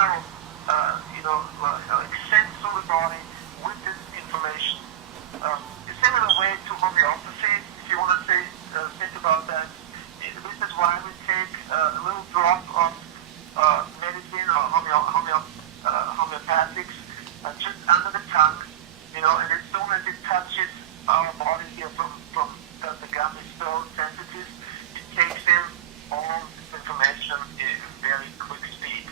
signal, like sent through the body with this information. A similar way to homeopathy, if you want to think about that. This is why we take a little drop of medicine or homeopathics just under the tongue, and as soon as it touches our body here from the gum is so sensitive, it takes in all this information in very quick speed.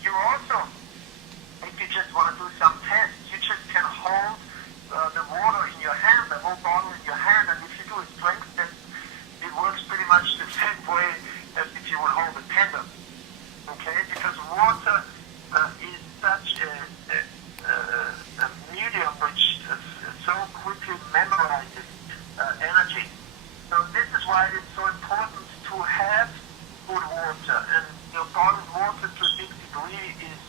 You also, if you just want to do some tests, you just can hold the water in your hand, the whole bottle in your hand, and if you do a strength test, it works pretty much the same way as if you would hold a tender. Okay, because water is such a medium which so quickly memorizes energy. So this is why it's so important to have good water. And bottled water to a big degree is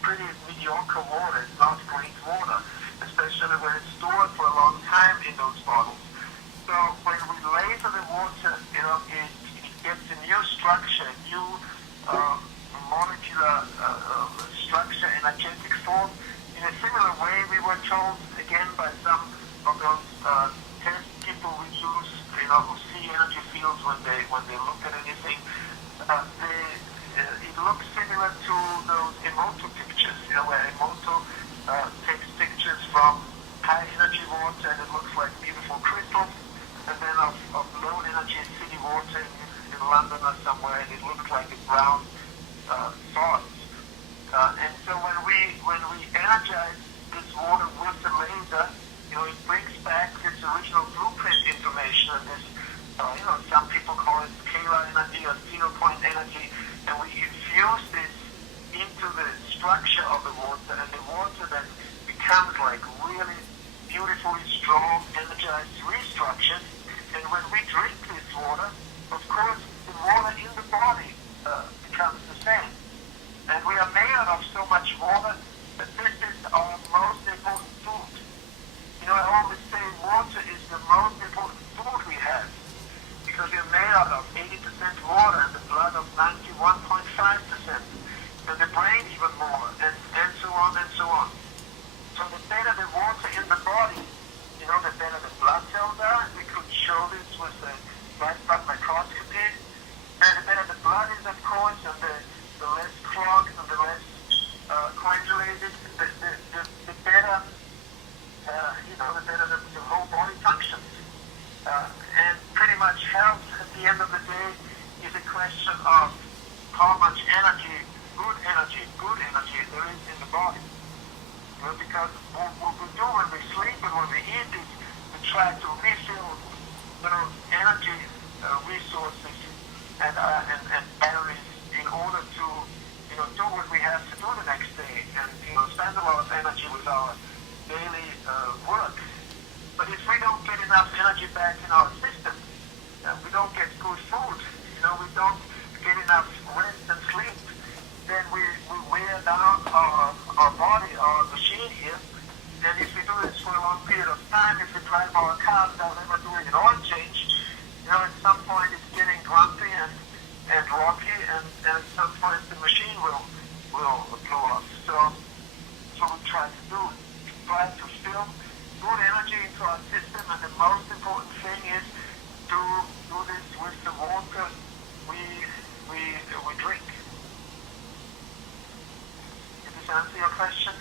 pretty mediocre water. It's not great water, especially when it's stored for a long time in those bottles. So when we laser the water, it gets a new structure, a new molecular structure, energetic form. In a similar way, we were told again by some of those test people we use, who see energy fields when they look at anything. It looks similar to those Emoto pictures, where Emoto takes pictures from high energy water and it looks like beautiful crystals, and then of low energy city water in London or somewhere, and it looks like a brown sauce. And so when we energize this water with the laser, it brings back this original blueprint information, and this, some people call it scalar energy or zero point energy, and we infuse this into the structure of the water, and the water then becomes like really beautifully strong, energized, restructured. And when we drink this water, of course, the water in the body becomes the same. And we are made out of so much water that this is our most important food. I always say water is the most important food we have, because we are made out of 80% water and the blood of 91.5%, and the brain even more, and so on and so on. So the better the water in the body, the better the blood cells are. We could show this with the light blood microscopy. And the better the blood is, of course, and the less clogged and the less coagulated, the better, the better the whole body functions. And pretty much health, at the end of the day, is a question of how much energy there is in the body. Because what we do when we sleep and when we eat is we try to refill those energy resources and batteries in order to do what we have to do the next day, and spend a lot of energy with our daily work. But if we don't get enough energy back in our system, we don't get good food, we don't get enough rest and sleep, then we wear down our body, our machine here. And if we do this for a long period of time, if we drive our car without ever doing an oil change, at some point it's getting grumpy and rocky, and at some point the machine will blow up. So we try to do it. Try to fill good energy into our system, and the most important thing is to do this with the water we drink. Did this answer your question?